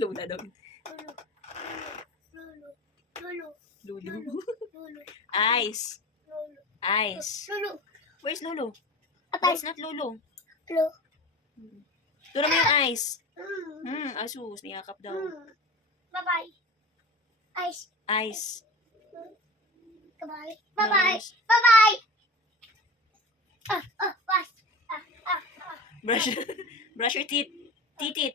Lula daw. Lulu. Lulu. Lulu. Ice. Lulu. Ice. Lulu. Where's Lulu? Apay. That's not Lulu. Lulu. Tura mo yung ice. Asus. Niyakap daw. Bye-bye. Ice. Ice. Bye-bye. Bye-bye. Nose. Bye-bye. Bye. Brush. Brush your teeth. Teeth.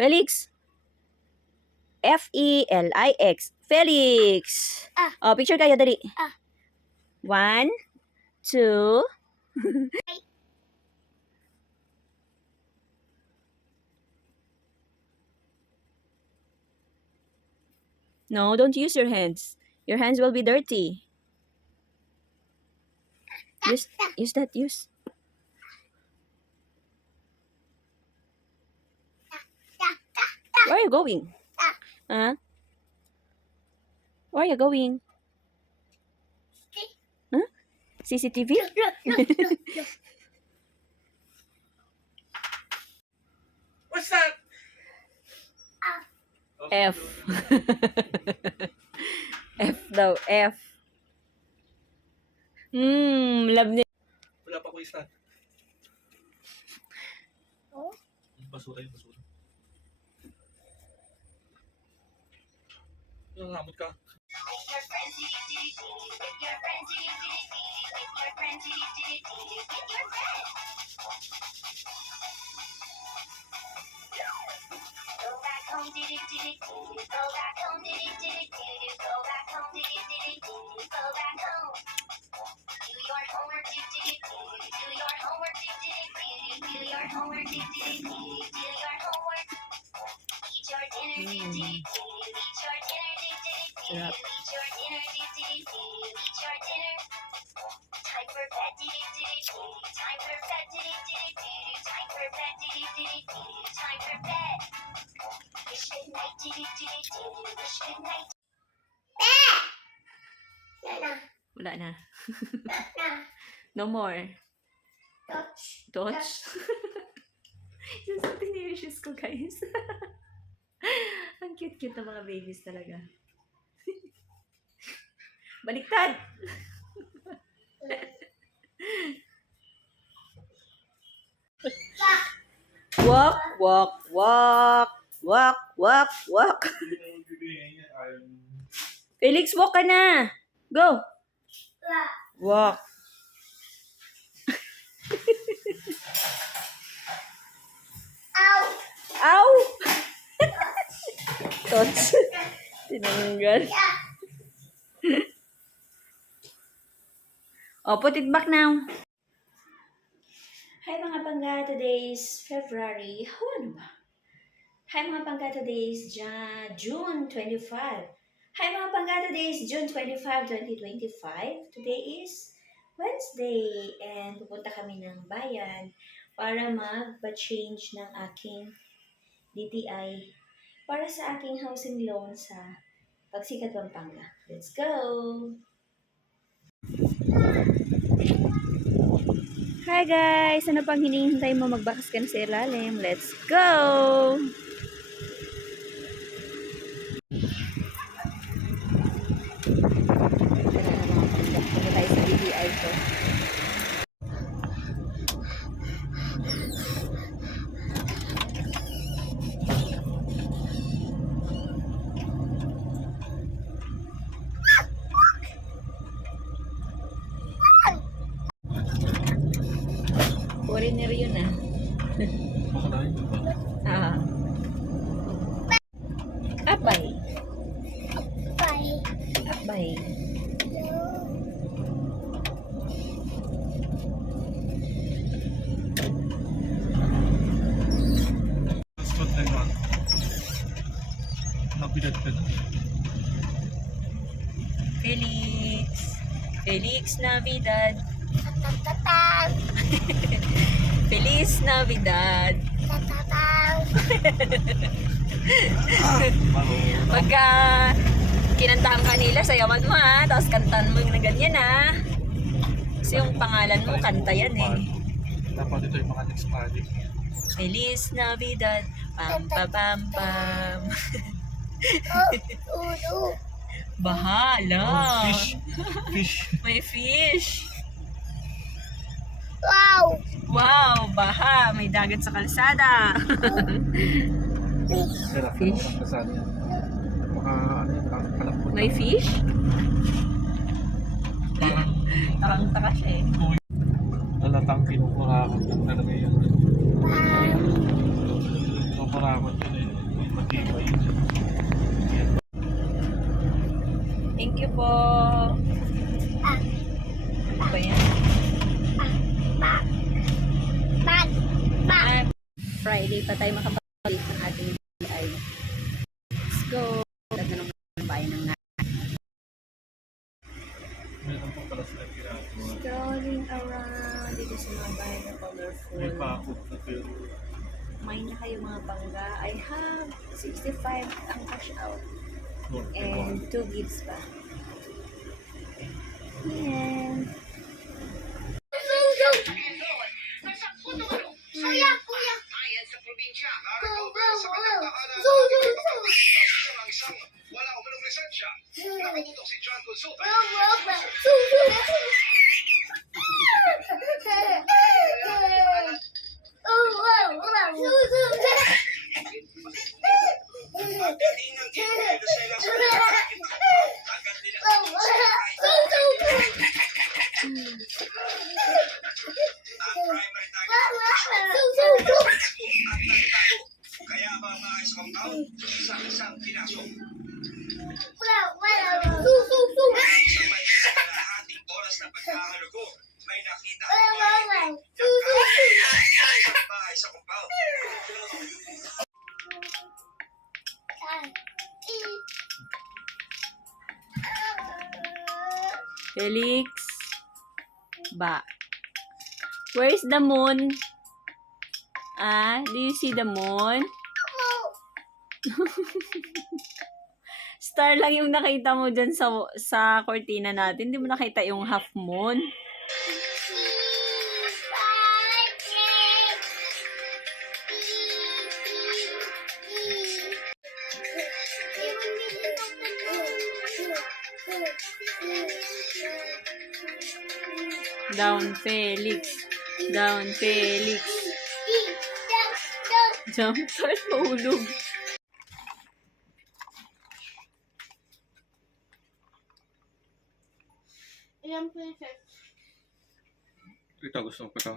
Felix. Felix. Felix. Oh, picture kayo, dali. 1, 2. No, don't use your hands. Your hands will be dirty. Use that. Where are you going? Huh? Where are you going? Huh? CCTV? What's that? F. F daw, F. Love niya. Wala pa ko isa. Oh? Basura yung basura. Nangamot ka. Sarap. Wala na. No more. Touch. Susutin niya yung shoes ko, guys. Ang cute-cute ng mga babies talaga. Baliktad! Walk, walk, walk. Walk, walk, walk. Felix, walk ka na. Go. Walk. Ow! Ow! Tots. Tinanggal. Oh, put it back now. Hi mga pangga, today is February. Ano ba? Hi mga pangga, today is June 25. Hi mga pangga, today is June 25, 2025. Today is Wednesday and pupunta kami ng bayan para mag-change ng aking DTI para sa aking housing loan sa Pagsikat, Pampanga. Let's go! Hi guys! Ano pang hinihintay mo? Magbakas ka na sa ilalim. Let's go! Punta tayo sa DTI ko. Foreigner yun ah. Apay. Bye. Apay. Scotland one. Napilat ka na. Felix Navidad. Tatatang. Feliz Navidad. Tatatang. Pagka kinantahan ka nila, sayawan mo ha. Tapos kantahan mo yung na ganyan ha. Kasi yung pangalan mo, kanta yan eh. Dapat ito yung mga next project. Feliz Navidad, pam pam pam pam. Bahala. Fish. Fish. May fish. Wow! Wow, baha. May dagat sa kalsada. Sarap na Fish. walang kasali yan. Baka ano yun, kalambot. May fish? Parang Takang-taka siya eh. halatang kinukurakan lang talaga yun. Kinukurakan yun eh. May matibay yun. Thank you po. Ano ba yan? Ah, Friday pa tayo makapag-update ng ating BI. Let's go. Ganda naman ang bayan ng Meron pa pala sila ginagawa. strolling around dito sa mga bayan na colorful. May pakot na pero May na kayo mga bangga. I have 65 ang cash out. And 2 gifts pa. And Kuya, kuya. Ayan sa probinsya, Go, narito go, sa go. kanyang Go, go, tahanan go. bilang ang isang wala umanong lisensya. Nakatutok si John Consulta. At hindi nang ipinito sa ilang agad nila ang primary target at nagtago. Kaya ba mga sa compound, isang pinasok. Sa may kalahating oras na pagkakalugo, may nakita ang isang bahay sa compound. Felix. Ba. Where's the moon? Ah, do you see the moon? Star lang yung nakita mo dyan sa cortina natin. Hindi mo nakita yung half moon. Down, Felix. Down, Felix. Jump, start, mahulog. ito gusto ko ito.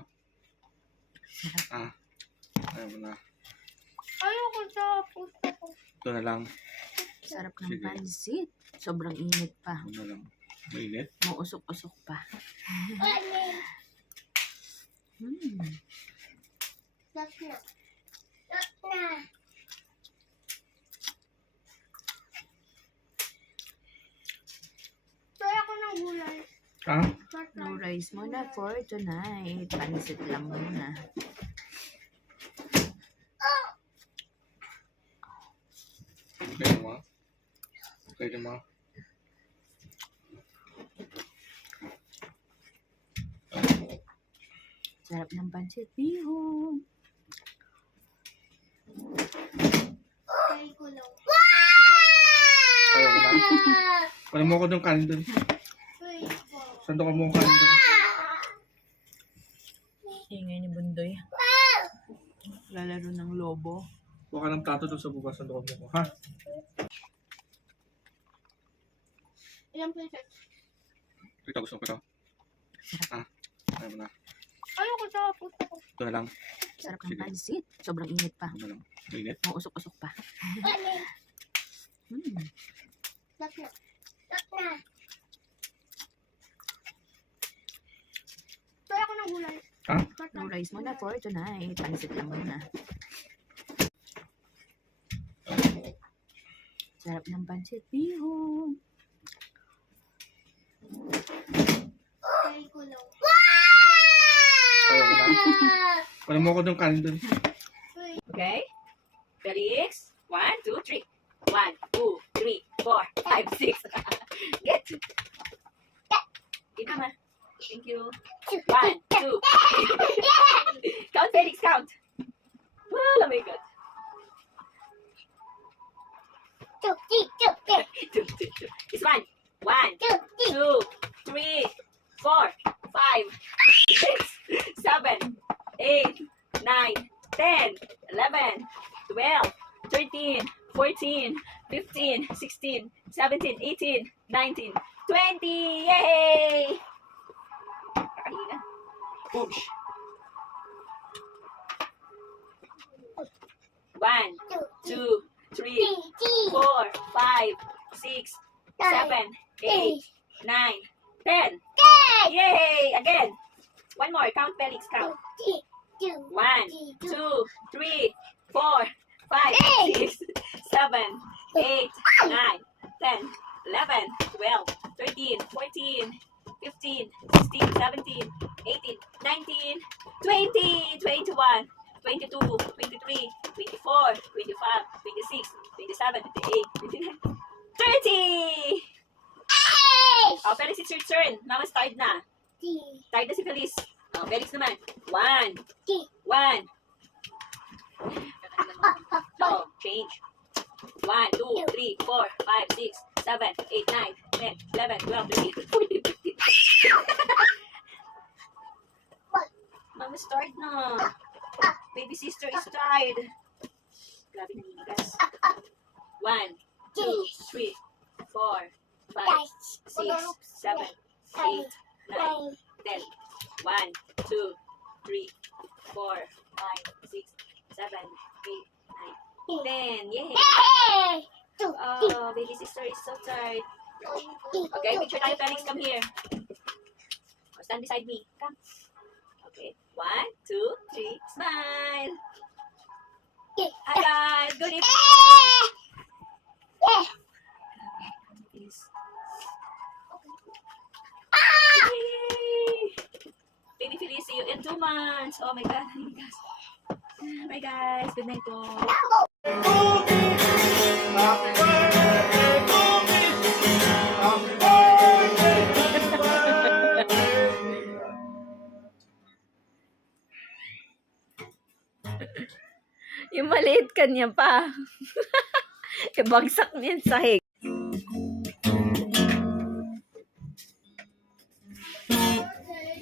Ayaw mo na. Ayoko sa puso ko. Ito na lang. Sarap ng Sige. pansit. Sobrang init pa. Ito na lang. Mainit. Mausok-usok pa. Stop na. Stop na. Kaya ko ng gulay. No rice muna for tonight. Pansit lang muna. Okay naman. Okay naman. Sarap ng pansit. Bihon. Kaya ko lang. Ayaw mo na. Wala mo ako ng kanin dun. Saan ka mo ang kanin dun? Ingay ni Bundoy. Lalaro ng lobo. Huwag ka ng plato dun sa bukas. Saan ka mo ko, ha? Ilang pesos? Ito gusto ko ito. Ayaw mo na. Ayoko sa puso ko. Ito na lang. Sarap ng Sige. pansit. Sobrang init pa. Ito na lang. Mainit. Mausok-usok pa. Stop na. Stop na. Kaya ko ng gulay. No rice muna for tonight. Pansit lang muna. Sarap ng pansit. Bihon. Kaya ko lang. Ayaw mo na. Wala mo ako ng kanin dun. Okay? Felix. 1, 2, 3. 1, 2, 3, 4, 5, 6. Get. Give Mama. Thank you. 1, 2. Count, Felix, count. Oh my God. 2, 3, 2, 3. This one. 1, 2, 3. 2, 3, 4, 5, 6, 7, 8, 9, 10, 11, 12, 13, 14, 15, 16, 17, 18, 19, 20. Yay! Kakahina. Oosh. 1, 2, 3, 4, 5, 6, 7, 8, 9, 10. Yay! Again. One more. Count, Felix. Count. 1, 2, 3, 4, 5, 6, 7, 8, 9, 10, 11, 12, 13, 14, 15, 16, 17, 18, 19, 20, 21, 22, 23, 24, 25, 26, 27, 28, 29, 30! Oh, Felix, it's your turn. Mama's tired na. Tired na si Felix. Oh, Felix naman. 1. 1. Oh, change. 1, 2, 3, 4, 5, 6, 7, 8, 9, 10, 11, 12, 13, 14, 15. Mama's tired na. Baby sister is tired. Grabe naninigas. 1, 2, 3, 4, 5, 6, 7, 8, 9, 10. 1, 2, 3, 4, 5, 6, 7, 8, 9, 10. Yay! Oh, baby sister is so tired. Okay, picture tayo, Felix. Come here. Oh, stand beside me. Come. Okay. 1, 2, 3. Smile. Hi, guys. Good evening. Please. Yay! Baby Felice, see you in 2 months. Oh my God. Bye guys. Good night po. Happy birthday to me. Happy birthday. Happy birthday. Yung maliit kanya pa. Ibagsak niya sa sahig.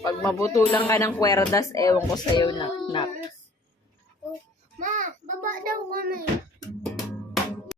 Pag mabutulan ka ng kwerdas, ewan ko sa'yo, nak. Ma, baba daw kami.